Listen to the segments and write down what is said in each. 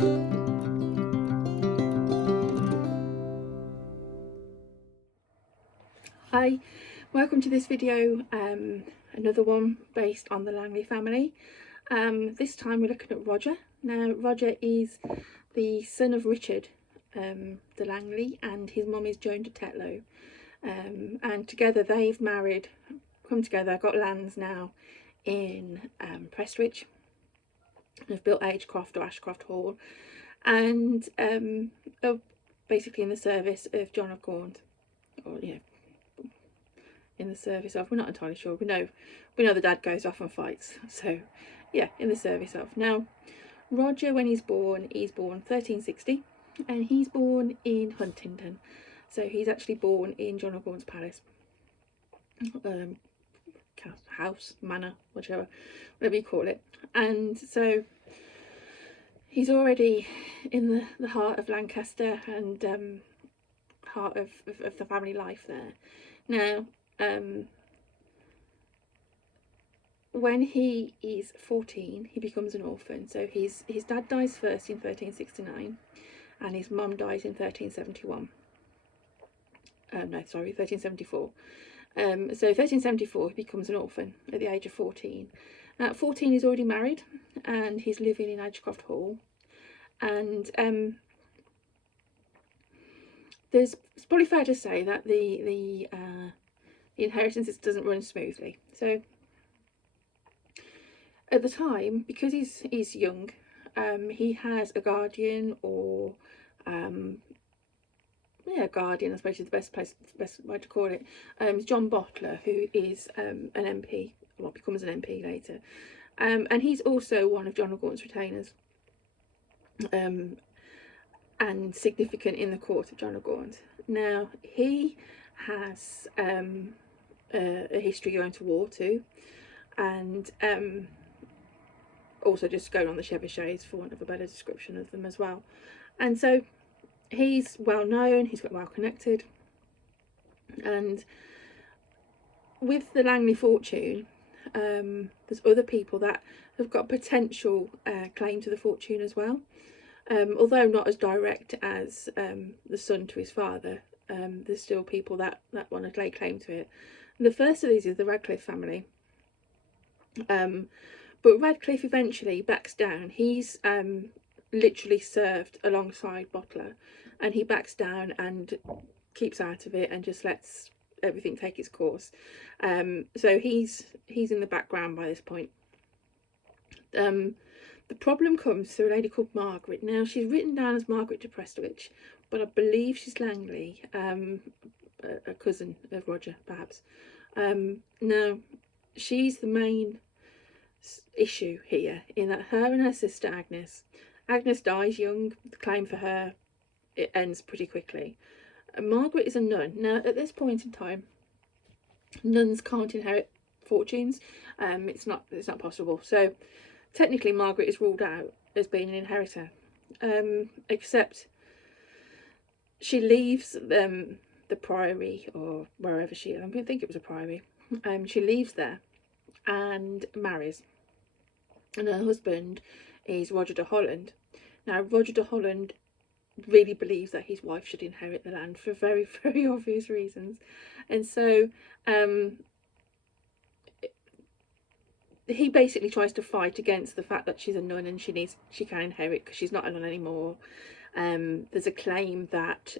Hi, welcome to this video, another one based on the Langley family. This time we're looking at Roger. Now Roger is the son of Richard de Langley, and his mum is Joan de Tetlow, and together they've come together, got lands now in Prestwich. They've built Agecroft Hall, and are basically in the service of John of Gaunt, or in the service of, we're not entirely sure, we know the dad goes off and fights, so yeah, in the service of. Now Roger, when he's born 1360, and he's born in Huntingdon, so he's actually born in John of Gaunt's palace, house, manor, whatever you call it. And so he's already in the heart of Lancaster, and heart of the family life there. Now when he is 14, he becomes an orphan. So his dad dies first in 1369, and his mum dies in 1371. No, sorry, 1374. So 1374 he becomes an orphan at the age of 14. At 14 he's already married, and he's living in Agecroft Hall. And it's probably fair to say that the inheritance doesn't run smoothly. So at the time, because he's young, he has a guardian, or guardian, I suppose is the best way to call it. John Bottler, who is an MP, well, becomes an MP later, and he's also one of John of Gaunt's retainers, and significant in the court of John of Gaunt. Now he has a history going to war too, and also just going on the chevauchés, for want of a better description of them as well. And so he's well known, he's got well connected, and with the Langley fortune, there's other people that have got potential claim to the fortune as well, although not as direct as the son to his father. There's still people that want to lay claim to it. And the first of these is the Radcliffe family, but Radcliffe eventually backs down. He's literally served alongside Bottler, and he backs down and keeps out of it and just lets everything take its course. So he's in the background by this point. The problem comes to a lady called Margaret. Now she's written down as Margaret de Prestwich, but I believe she's Langley, a cousin of Roger perhaps. Now she's the main issue here, in that her and her sister Agnes dies young. The claim for her, it ends pretty quickly. Margaret is a nun. Now at this point in time, nuns can't inherit fortunes. It's not possible. So technically Margaret is ruled out as being an inheritor, except she leaves the priory, or wherever I think it was a priory. She leaves there and marries, and her husband is Roger de Holland. Now Roger de Holland really believes that his wife should inherit the land for very, very obvious reasons, and so he basically tries to fight against the fact that she's a nun and she can inherit, because she's not a nun anymore. There's a claim that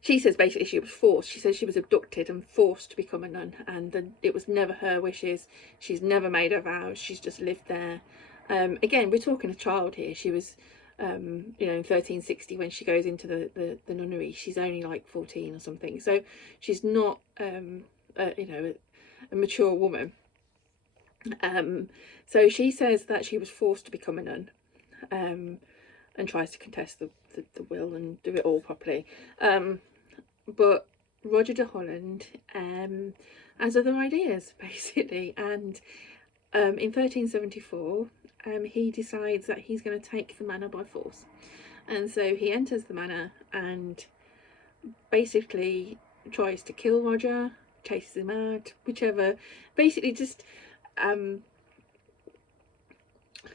she says basically she was forced. She says she was abducted and forced to become a nun, and it was never her wishes. She's never made her vows. She's just lived there. Again, we're talking a child here. She was, in 1360 when she goes into the nunnery. She's only like 14 or something. So she's not, a mature woman. So she says that she was forced to become a nun, and tries to contest the will and do it all properly. But Roger de Holland has other ideas, basically, and in 1374 he decides that he's going to take the manor by force, and so he enters the manor and basically tries to kill Roger, chases him out, whichever, basically just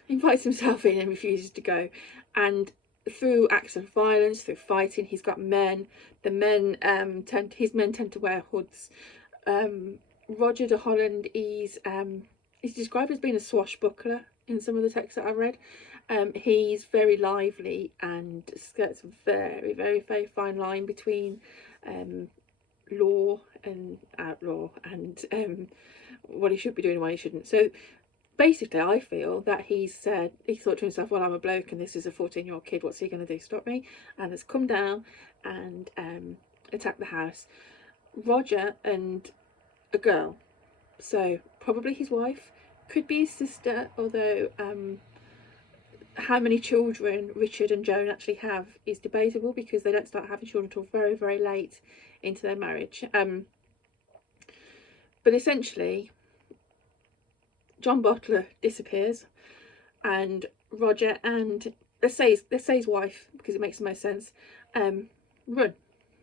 invites himself in and refuses to go. And through acts of violence, through fighting, he's got men. The men his men tend to wear hoods. Roger de Holland he's described as being a swashbuckler in some of the texts that I've read. He's very lively and skirts a very, very, very fine line between law and outlaw, and what he should be doing and what he shouldn't. So basically, I feel that he thought to himself, well, I'm a bloke and this is a 14-year-old kid, what's he going to do, stop me? And has come down and attacked the house. Roger and a girl, so probably his wife, could be his sister, although how many children Richard and Joan actually have is debatable, because they don't start having children until very, very late into their marriage. But essentially, John Bottler disappears, and Roger and let's say his wife, because it makes the most sense, run,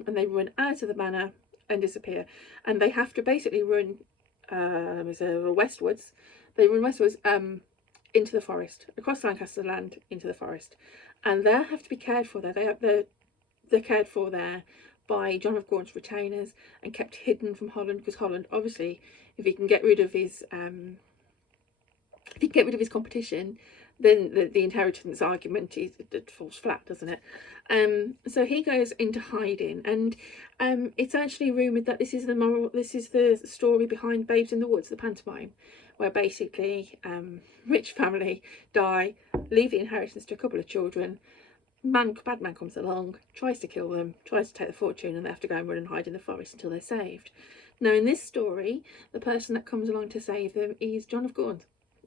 and they run out of the manor and disappear, and they have to basically run westwards. They run westwards into the forest, across Lancaster land into the forest, and they have to be cared for there. They're cared for there by John of Gaunt's retainers and kept hidden from Holland, because Holland, obviously, if he can get rid of his competition, then the inheritance argument it falls flat, doesn't it? So he goes into hiding, and it's actually rumoured that this is the story behind Babes in the Woods, the pantomime, where basically rich family die, leave the inheritance to a couple of children. Bad man comes along, tries to kill them, tries to take the fortune, and they have to go and run and hide in the forest until they're saved. Now, in this story, the person that comes along to save them is John of Gaunt,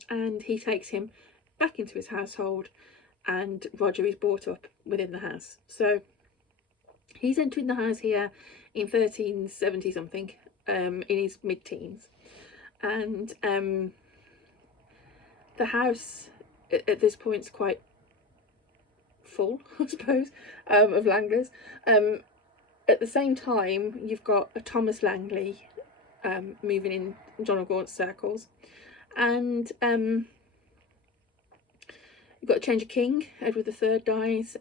and he takes him back into his household, and Roger is brought up within the house. So he's entering the house here in 1370 something, in his mid-teens, and the house at this point is quite full, I suppose, of Langleys. At the same time, you've got a Thomas Langley moving in John of Gaunt's circles, and you've got a change of king. Edward III dies.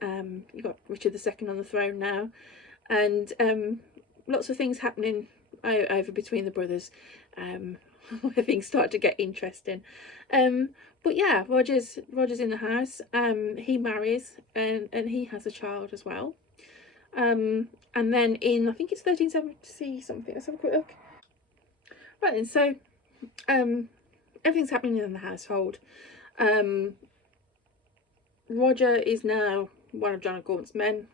You've got Richard II on the throne now, and lots of things happening over between the brothers, where things start to get interesting. But yeah, Roger's in the house. He marries, and he has a child as well. And then in, I think it's 1370 something. Let's have a quick look. Right then, so everything's happening in the household. Roger is now one of John of Gaunt's men.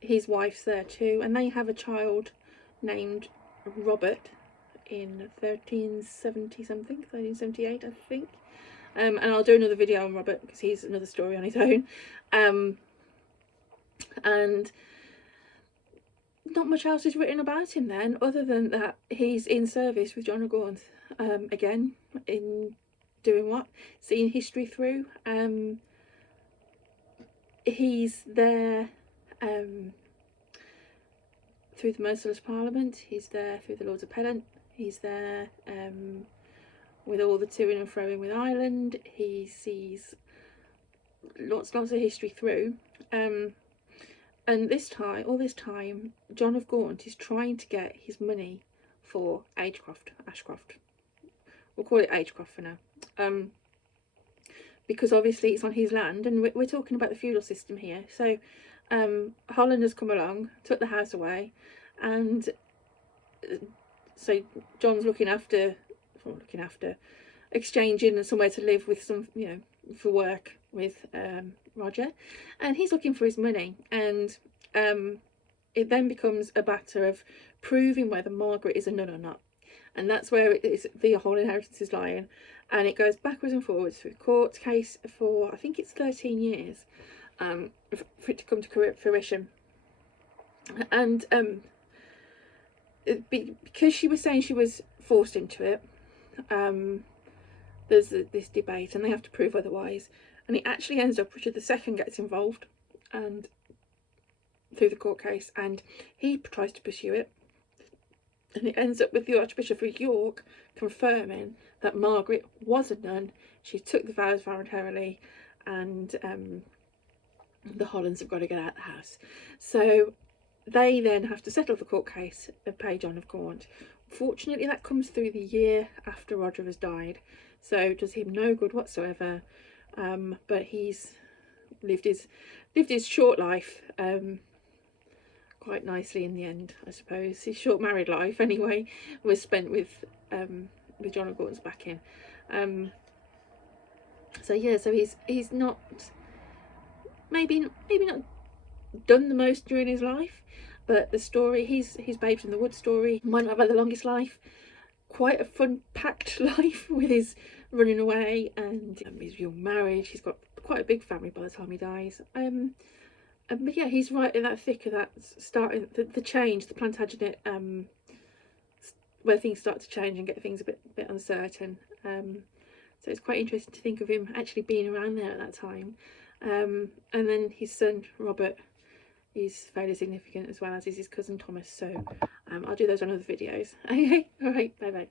His wife's there too, and they have a child named Robert in 1370 something, 1378 I think. And I'll do another video on Robert, because he's another story on his own. And not much else is written about him then, other than that he's in service with John of Gaunt, again, in doing what? Seeing history through. He's there through the Merciless Parliament, he's there through the Lords of Pedant, he's there with all the toing and froing with Ireland. He sees lots of history through. And all this time, John of Gaunt is trying to get his money for Agecroft. We'll call it Agecroft for now. Because obviously it's on his land, and we're talking about the feudal system here. So Holland has come along, took the house away, and so John's exchanging somewhere to live with some, for work with Roger, and he's looking for his money, and it then becomes a matter of proving whether Margaret is a nun or not, and that's where the whole inheritance is lying, and it goes backwards and forwards through the court case for, I think it's 13 years, for it to come to fruition. And because she was saying she was forced into it, there's this debate, and they have to prove otherwise, and it actually ends up Richard II gets involved and through the court case, and he tries to pursue it, And it ends up with the Archbishop of York confirming that Margaret was a nun. She took the vows voluntarily, and the Hollands have got to get out of the house. So they then have to settle the court case and pay John of Gaunt. Fortunately, that comes through the year after Roger has died, so it does him no good whatsoever. But he's lived his short life quite nicely in the end, I suppose. His short married life, anyway, was spent with John of Gaunt's backing. So yeah, so he's not maybe not done the most during his life, but the story, his Babes in the Wood story, might not have had the longest life. Quite a fun packed life with his running away and his young marriage. He's got quite a big family by the time he dies. But yeah, he's right in that thick of that starting the change, the Plantagenet, where things start to change and get things a bit uncertain. So it's quite interesting to think of him actually being around there at that time. And then his son Robert is fairly significant, as well as is his cousin Thomas. So I'll do those on other videos. Okay, all right, bye bye.